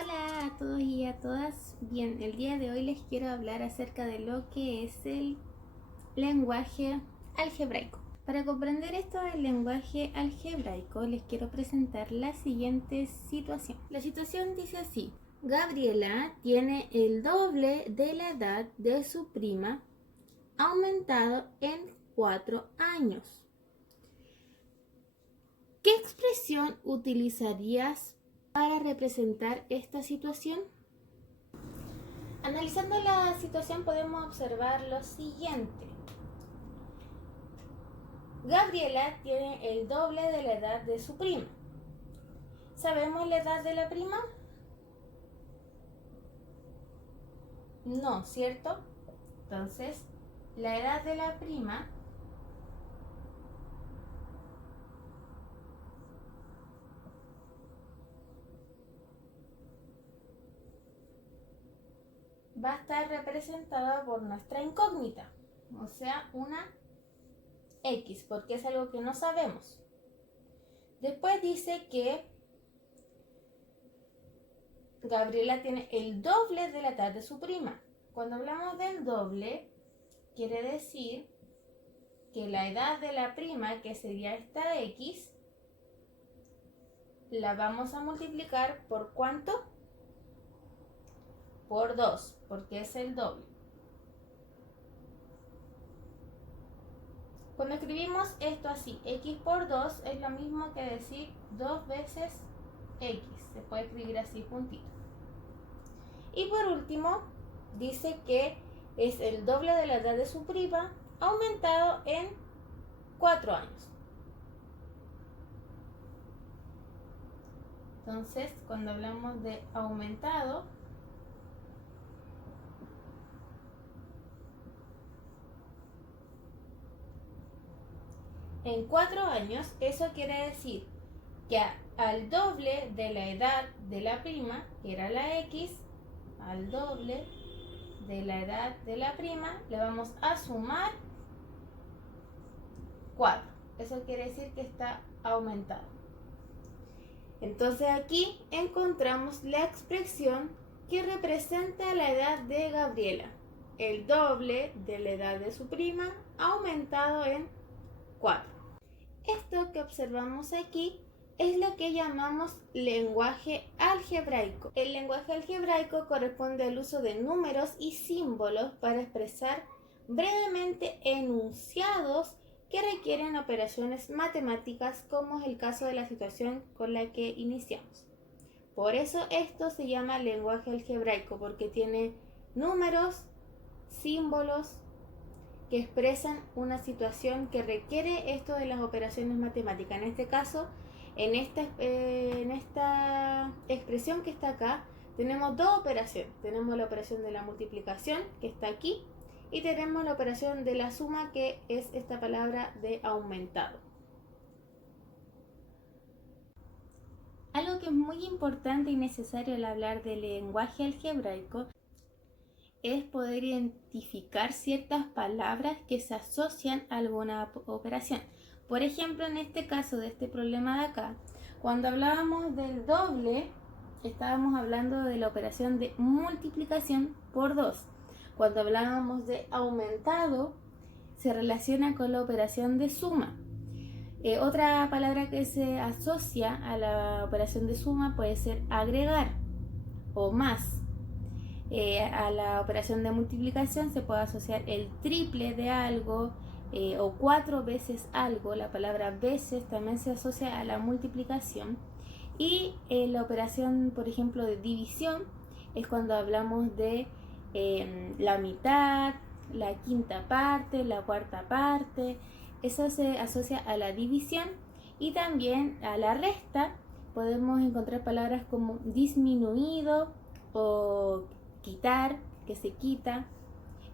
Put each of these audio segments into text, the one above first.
Hola a todos y a todas. Bien, el día de hoy les quiero hablar acerca de lo que es el lenguaje algebraico. Para comprender esto del lenguaje algebraico, les quiero presentar la siguiente situación. La situación dice así: Gabriela tiene el doble de la edad de su prima, aumentado en 4 años. ¿Qué expresión utilizarías para representar esta situación? Analizando la situación podemos observar lo siguiente. Gabriela tiene el doble de la edad de su prima. ¿Sabemos la edad de la prima? No, ¿cierto? Entonces, la edad de la prima va a estar representada por nuestra incógnita, o sea, una X, porque es algo que no sabemos. Después dice que Gabriela tiene el doble de la edad de su prima. Cuando hablamos del doble, quiere decir que la edad de la prima, que sería esta X, la vamos a multiplicar por ¿cuánto? Por 2, porque es el doble. Cuando escribimos esto así, X por 2 es lo mismo que decir 2 veces X. Se puede escribir así juntito. Y por último, dice que es el doble de la edad de su prima, aumentado en 4 años. Entonces, cuando hablamos de aumentado, en 4 años, eso quiere decir que al doble de la edad de la prima, que era la X, al doble de la edad de la prima, le vamos a sumar 4. Eso quiere decir que está aumentado. Entonces aquí encontramos la expresión que representa la edad de Gabriela. El doble de la edad de su prima aumentado en 4. Esto que observamos aquí es lo que llamamos lenguaje algebraico. El lenguaje algebraico corresponde al uso de números y símbolos para expresar brevemente enunciados que requieren operaciones matemáticas, como es el caso de la situación con la que iniciamos. Por eso esto se llama lenguaje algebraico, porque tiene números, símbolos que expresan una situación que requiere esto de las operaciones matemáticas. En este caso, en esta expresión que está acá, tenemos dos operaciones. Tenemos la operación de la multiplicación, que está aquí, y tenemos la operación de la suma, que es esta palabra de aumentado. Algo que es muy importante y necesario al hablar del lenguaje algebraico es poder identificar ciertas palabras que se asocian a alguna operación. Por ejemplo, en este caso de este problema de acá, cuando hablábamos del doble, estábamos hablando de la operación de multiplicación por 2. Cuando hablábamos de aumentado, se relaciona con la operación de suma. Otra palabra que se asocia a la operación de suma puede ser agregar o más. A la operación de multiplicación se puede asociar el triple de algo o 4 veces algo. La palabra veces también se asocia a la multiplicación. Y la operación, por ejemplo, de división es cuando hablamos de la mitad, la quinta parte, la cuarta parte. Eso se asocia a la división. Y también a la resta podemos encontrar palabras como disminuido o quitar, que se quita.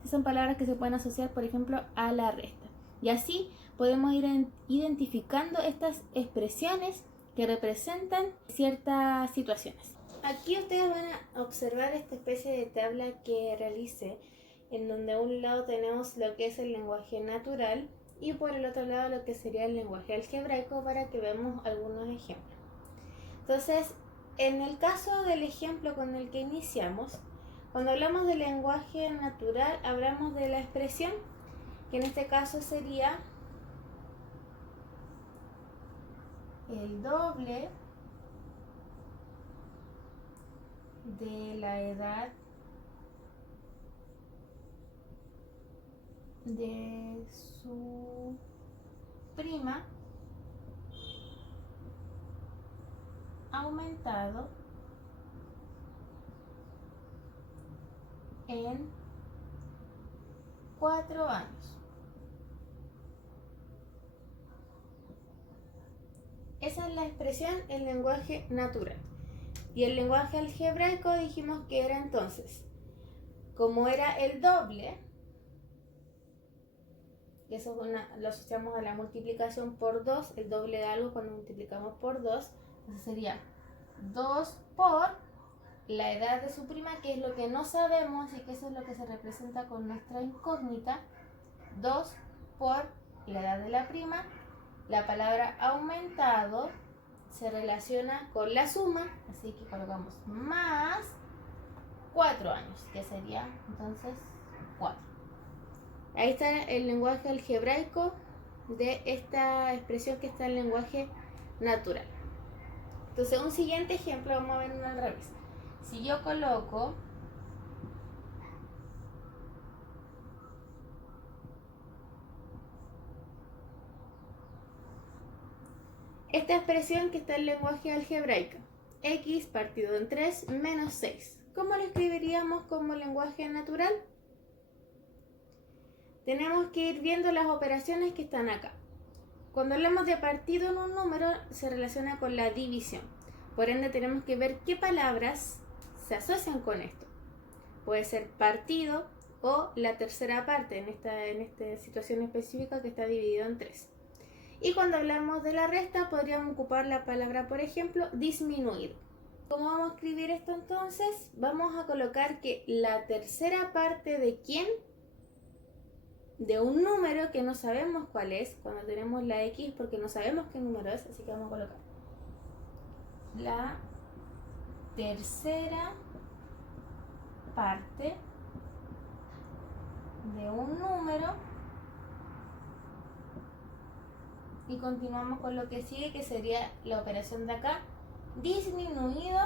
Esas son palabras que se pueden asociar, por ejemplo, a la resta. Y así podemos ir identificando estas expresiones que representan ciertas situaciones. Aquí ustedes van a observar esta especie de tabla que realicé, en donde a un lado tenemos lo que es el lenguaje natural y por el otro lado lo que sería el lenguaje algebraico, para que veamos algunos ejemplos. Entonces, En el caso del ejemplo con el que iniciamos, cuando hablamos de lenguaje natural, hablamos de la expresión, que en este caso sería el doble de la edad de su prima aumentado en 4 años. Esa es la expresión en lenguaje natural. Y el lenguaje algebraico dijimos que era entonces, como era el doble, y eso lo asociamos a la multiplicación por 2, el doble de algo cuando multiplicamos por 2, entonces sería 2 por la edad de su prima, que es lo que no sabemos y que eso es lo que se representa con nuestra incógnita. 2 por la edad de la prima. La palabra aumentado se relaciona con la suma, así que colocamos más 4 años, que sería entonces 4. Ahí está el lenguaje algebraico de esta expresión que está en el lenguaje natural. Entonces, un siguiente ejemplo, vamos a ver uno al revés. Si yo coloco esta expresión que está en el lenguaje algebraico, x partido en 3 menos 6, ¿cómo lo escribiríamos como lenguaje natural? Tenemos que ir viendo las operaciones que están acá. Cuando hablamos de partido en un número, se relaciona con la división. Por ende, tenemos que ver qué palabras se asocian con esto. Puede ser partido o la tercera parte, en esta situación específica que está dividido en 3. Y cuando hablamos de la resta, podríamos ocupar la palabra, por ejemplo, disminuido. ¿Cómo vamos a escribir esto entonces? Vamos a colocar que la tercera parte de ¿quién? De un número que no sabemos cuál es, cuando tenemos la x, porque no sabemos qué número es, así que vamos a colocar la tercera parte de un número y continuamos con lo que sigue, que sería la operación de acá, disminuido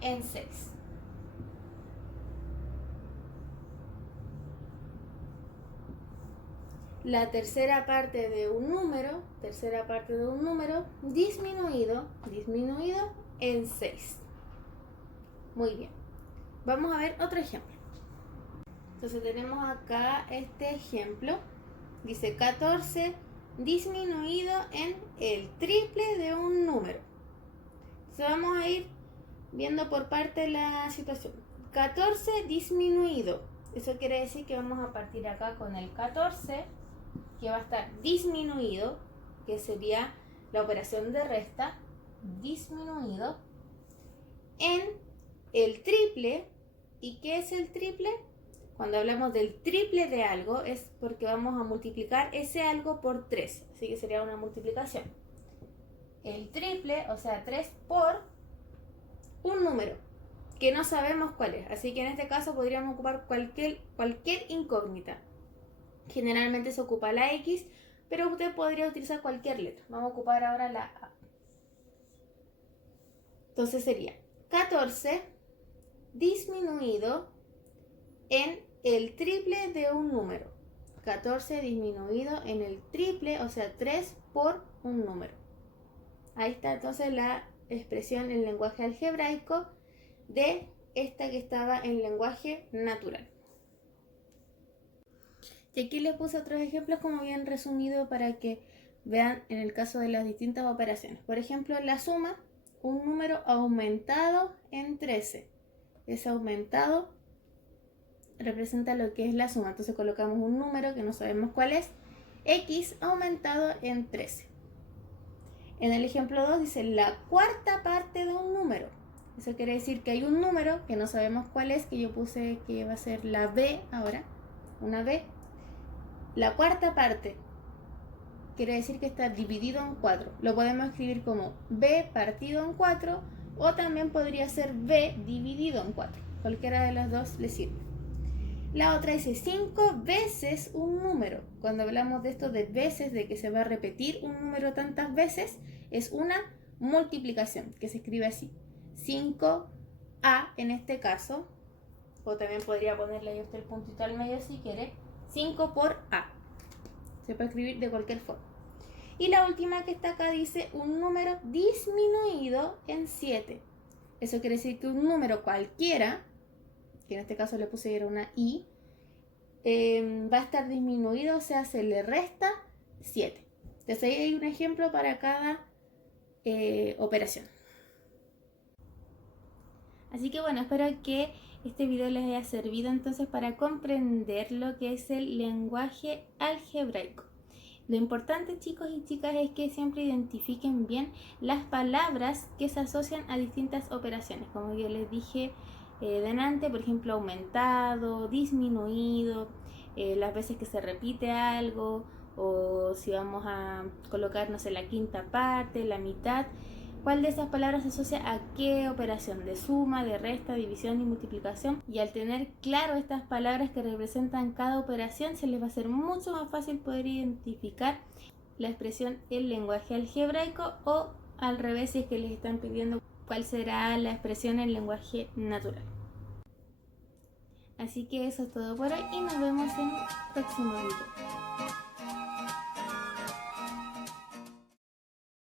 en 6. La tercera parte de un número, disminuido en 6. Muy bien. Vamos a ver otro ejemplo. Entonces tenemos acá este ejemplo. Dice 14 disminuido en el triple de un número. Entonces vamos a ir viendo por parte la situación. 14 disminuido. Eso quiere decir que vamos a partir acá con el 14, que va a estar disminuido, que sería la operación de resta, disminuido, en el triple. ¿Y qué es el triple? Cuando hablamos del triple de algo es porque vamos a multiplicar ese algo por 3, así que sería una multiplicación. El triple, o sea 3 por un número que no sabemos cuál es, así que en este caso podríamos ocupar cualquier incógnita. Generalmente se ocupa la X, pero usted podría utilizar cualquier letra. Vamos a ocupar ahora la A. Entonces sería 14 disminuido en el triple de un número. 14 disminuido en el triple, o sea 3 por un número. Ahí está entonces la expresión en lenguaje algebraico de esta que estaba en lenguaje natural. Y aquí les puse otros ejemplos como bien resumido para que vean en el caso de las distintas operaciones. Por ejemplo, la suma, un número aumentado en 13. Ese aumentado representa lo que es la suma. Entonces colocamos un número que no sabemos cuál es, x aumentado en 13. En el ejemplo 2 dice la cuarta parte de un número. Eso quiere decir que hay un número que no sabemos cuál es, que yo puse que va a ser la b ahora, una b. La cuarta parte quiere decir que está dividido en 4. Lo podemos escribir como b partido en 4 o también podría ser b dividido en 4. Cualquiera de las dos le sirve. La otra dice 5 veces un número. Cuando hablamos de esto de veces, de que se va a repetir un número tantas veces, es una multiplicación, que se escribe así. 5a en este caso, o también podría ponerle ahí usted el puntito al medio si quiere, 5 por a. Se puede escribir de cualquier forma. Y la última que está acá dice un número disminuido en 7. Eso quiere decir que un número cualquiera, que en este caso le puse era una i, va a estar disminuido, o sea, se le resta 7. Entonces ahí hay un ejemplo para cada operación. Así que bueno, espero que este video les haya servido entonces para comprender lo que es el lenguaje algebraico. Lo importante, chicos y chicas, es que siempre identifiquen bien las palabras que se asocian a distintas operaciones. Como yo les dije delante, por ejemplo, aumentado, disminuido, las veces que se repite algo, o si vamos a colocar, no sé, la quinta parte, la mitad. ¿Cuál de esas palabras se asocia a qué operación? De suma, de resta, división y multiplicación. Y al tener claro estas palabras que representan cada operación, se les va a ser mucho más fácil poder identificar la expresión el lenguaje algebraico, o al revés, si es que les están pidiendo cuál será la expresión en lenguaje natural. Así que eso es todo por hoy y nos vemos en el próximo video.